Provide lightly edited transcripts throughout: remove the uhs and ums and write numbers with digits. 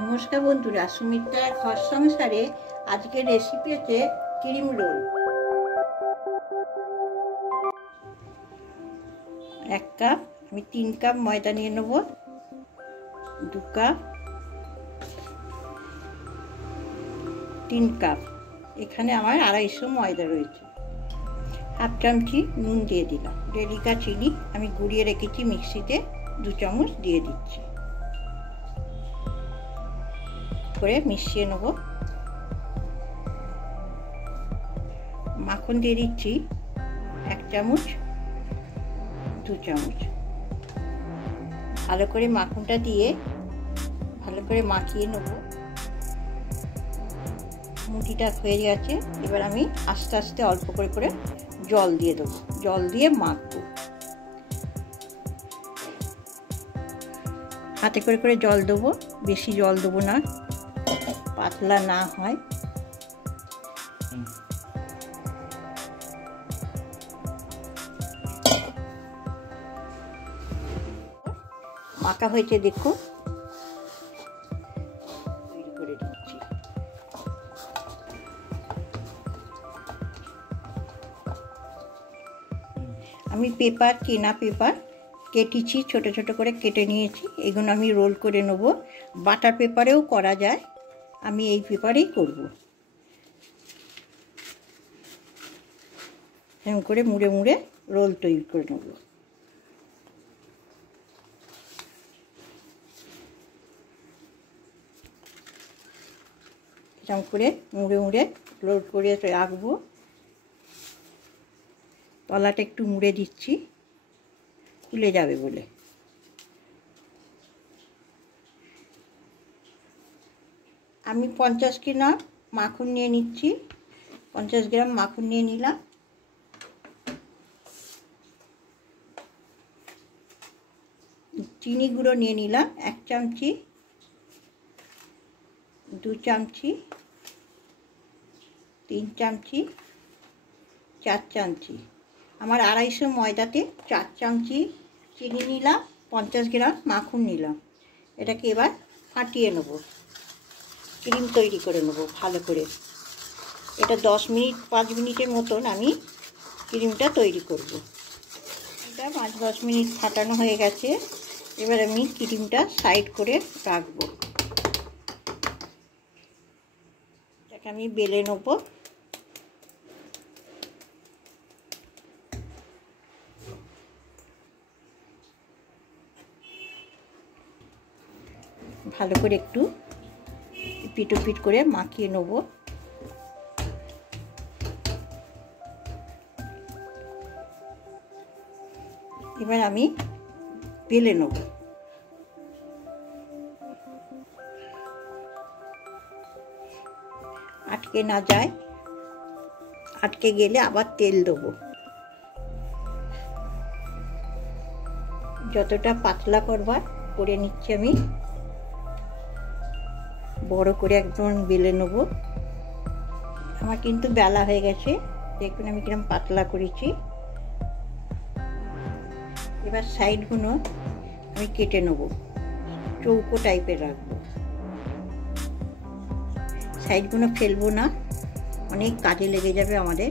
নমস্কার বন্ধুরা, সুমিত্রার ঘর সংসারে আজকের রেসিপি হচ্ছে ক্রিম রোল। 1 কাপ, আমি 3 কাপ ময়দা নিয়ে নেব। 2 কাপ, 3 কাপ, এখানে আমার 250 ময়দা রয়েছে। হাফ চামচি নুন দিয়ে দিলাম। ডেলিকা চিনি আমি গুঁড়িয়ে রেখেছি মিক্সিতে, 2 চামচ দিয়ে দিচ্ছি। করে মিশিয়ে নেব। মাখন দিয়ে দিচ্ছি 1 চামচ, 2 চামচ। ভালো করে মাখনটা দিয়ে ভালো করে মাখিয়ে নেব। মুঠিটা হয়ে গেছে। এবার আমি আস্তে আস্তে অল্প করে করে জল দিয়ে দেবো। জল দিয়ে মাখবো। হাতে করে করে জল দেবো, বেশি জল দেবো না, পাতলা না হয়। মাখা হয়েছে দেখো, তৈরি করে দিচ্ছি। আমি পেপার, কেনা পেপার কেটেছি, ছোট ছোট করে কেটে নিয়েছি। এগুলো আমি রোল করে নেব। বাটার পেপারেও করা যায়, আমি এই পেপারেই করব। এরকম করে মুড়ে মুড়ে রোল তৈরি করে নেব। এরকম করে মুড়ে মুড়ে রোল করে রাখবো। তলাটা একটু মুড়ে দিচ্ছি, খুলে যাবে বলে। আমি 50 গ্রাম মাখন নিয়ে নিচ্ছি। 50 গ্রাম মাখন নিয়ে নিলাম। চিনি গুঁড়ো নিয়ে নিলাম 1 চামচি, 2 চামচি, 3 চামচি, 4 চামচি। আমার 250 ময়দাতে 4 চামচি চিনি নিলাম, 50 গ্রাম মাখন নিলাম। এটাকে এবার ফাটিয়ে নেব, ক্রিম তৈরি করে নেব ভালো করে। এটা 10 মিনিট 5 মিনিটের মতন আমি ক্রিমটা তৈরি করব। এটা 5-10 মিনিট ফাটানো হয়ে গেছে। এবার আমি ক্রিমটা সাইড করে রাখবো। এটাকে আমি বেলে নেব। ভালো করে একটু পিট পিট করে মাখিয়ে নেব। এবার আমি বেলে নেব। আটকে না যায়, আটকে গেলে আবার তেল দেবো। যতটা পাতলা করবার করে নিচ্ছি আমি। বড় করে একদম বেলে নেব। আমার কিন্তু বেলা হয়ে গেছে, দেখুন আমি কিরকম পাতলা করেছি। এবার সাইডগুলো আমি কেটে নেব, চৌকো টাইপের রাখবো। সাইডগুলো ফেলবো না, অনেক কাজে লেগে যাবে আমাদের।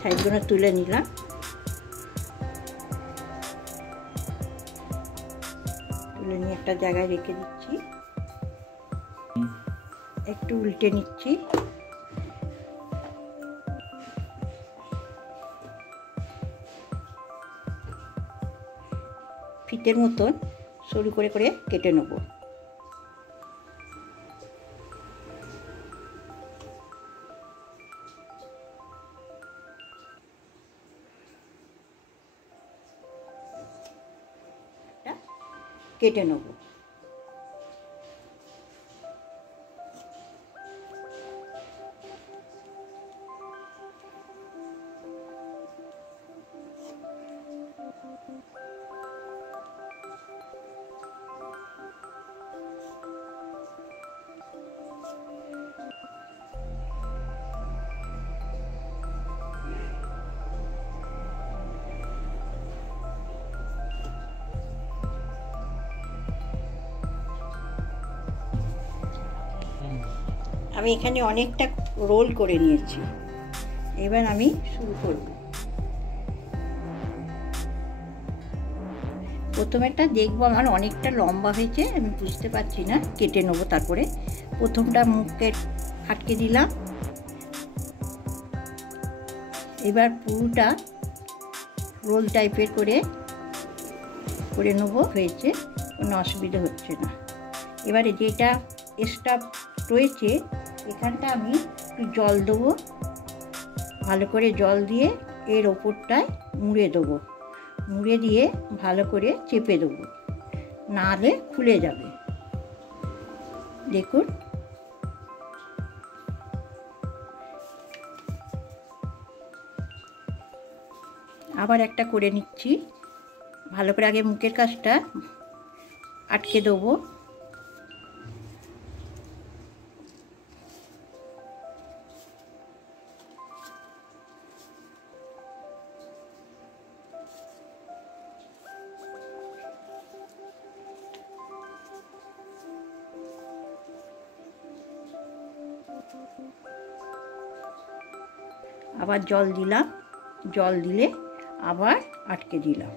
সাইডগুলো তুলে নিলাম। তুলে নিয়ে একটা জায়গায় রেখে দিচ্ছি। একটু উল্টে নিচ্ছি। ফিতের মতন সরু করে করে কেটে নেব। কেটে নেব। আমি এখানে অনেকটা রোল করে নিয়েছি। এবার আমি শুরু করব। প্রথমেরটা দেখবো আমার অনেকটা লম্বা হয়েছে, আমি বুঝতে পারছি না, কেটে নেবো। তারপরে প্রথমটা মুখে আটকে দিলাম। এবার পুরোটা রোল টাইপের করে নেবো। হয়েছে, কোনো অসুবিধা হচ্ছে না। এবারে যেটা স্টাফ রয়েছে এখানটা আমি একটু জল দেবো, ভালো করে জল দিয়ে এর ওপরটায় মুড়ে দেবো। মুড়ে দিয়ে ভালো করে চেপে দেবো, নাহলে খুলে যাবে। দেখুন, আবার একটা করে নিচ্ছি। ভালো করে আগে মুখের কাছটা আটকে দেবো। আবার জল দিলাম, জল দিলে আবার আটকে দিলাম।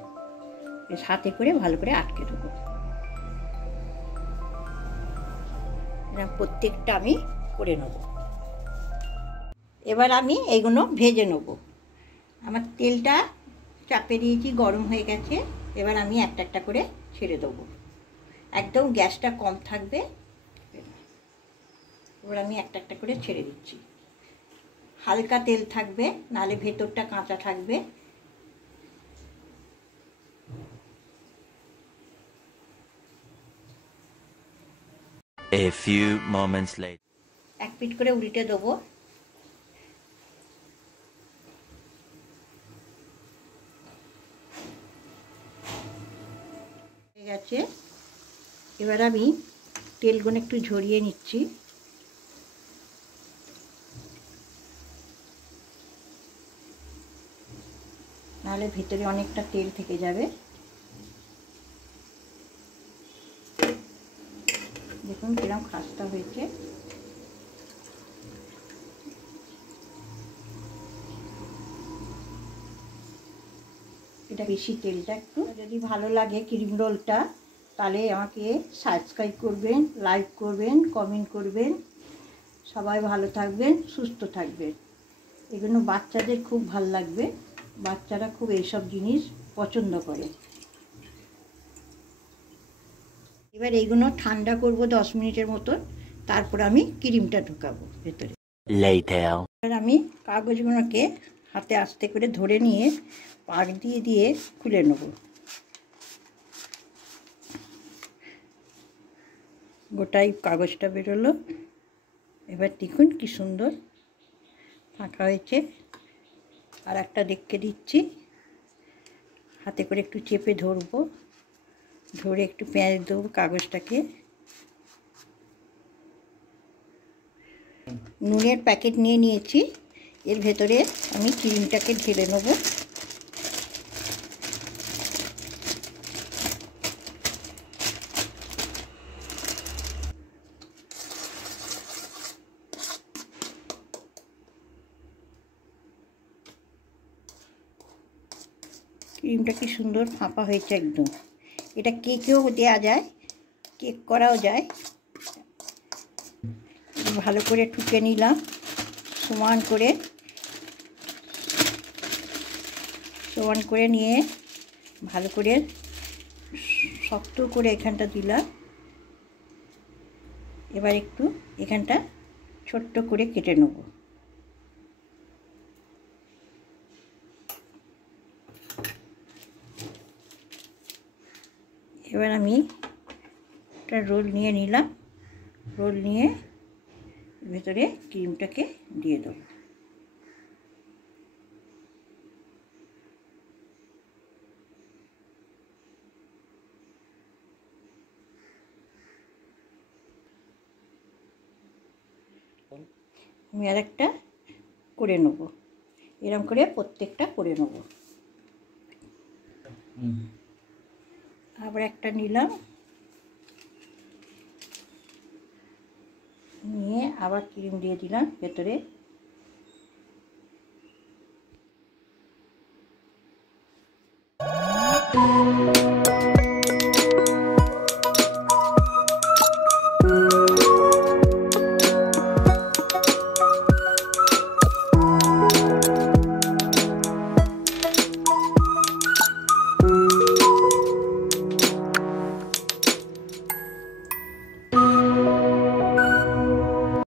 সাথে করে ভালো করে আটকে দেবো। এরকম প্রত্যেকটা আমি করে নেব। এবার আমি এইগুলো ভেজে নেব। আমার তেলটা চাপে দিয়েছি, গরম হয়ে গেছে। এবার আমি একটা একটা করে ছেড়ে দেবো। একদম গ্যাসটা কম থাকবে। এবার আমি একটা একটা করে ছেড়ে দিচ্ছি। হালকা তেল থাকবে, নাহলে ভেতরটা কাঁচা থাকবে। A few moments later. এক পিঠ করে উল্টে দেবো। হয়ে গেছে। এবার আমি তেলগুলো একটু ঝরিয়ে নিচ্ছি। নাহলে ভিতরে অনেকটা তেল থেকে যাবে। দেখুন কিরকম খাস্তা হয়েছে। এটা বেশি তেলটা একটু। যদি ভালো লাগে ক্রিম রোলটা, তাহলে আমাকে সাবস্ক্রাইব করবেন, লাইক করবেন, কমেন্ট করবেন। সবাই ভালো থাকবেন, সুস্থ থাকবেন। এগুলো বাচ্চাদের খুব ভালো লাগবে। বাচ্চারা খুব এইসব জিনিস পছন্দ করে। এবার এইগুলো ঠান্ডা করব 10 মিনিটের মতো, তারপর আমি ক্রিমটা ঢোকাবো ভেতরে। এবার আমি কাগজগুলোকে হাতে আস্তে করে ধরে নিয়ে পাক দিয়ে দিয়ে খুলে নেব। গোটাই কাগজটা বেরোলো। এবার দেখুন কি সুন্দর ফাঁকা হয়েছে। আর একটা দেখে দিচ্ছি। হাতে করে একটু চেপে ধরবো, ধরে একটু পেঁয়াজ দেবো কাগজটাকে। নুনের প্যাকেট নিয়ে নিয়েছি। এর ভেতরে আমি ক্রিমটাকে ঢেলে নেব। ক্রিমটা কি সুন্দর ফাঁপা হয়েছে একদম। এটা কেকেও দেওয়া যায়, কেক করাও যায়। ভালো করে ঠুকে নিলাম সমান করে নিয়ে ভালো করে শক্ত করে এখানটা দিলাম। এবার একটু এখানটা ছোট্ট করে কেটে নেব। এবার আমি একটা রোল নিয়ে নিলাম। রোল নিয়ে ভেতরে ক্রিমটাকে দিয়ে দেবো। আমি আর একটা করে নেব। এরকম করে প্রত্যেকটা করে নেব। আবার একটা নিলাম, নিয়ে আবার ক্রিম দিয়ে দিলাম ভেতরে।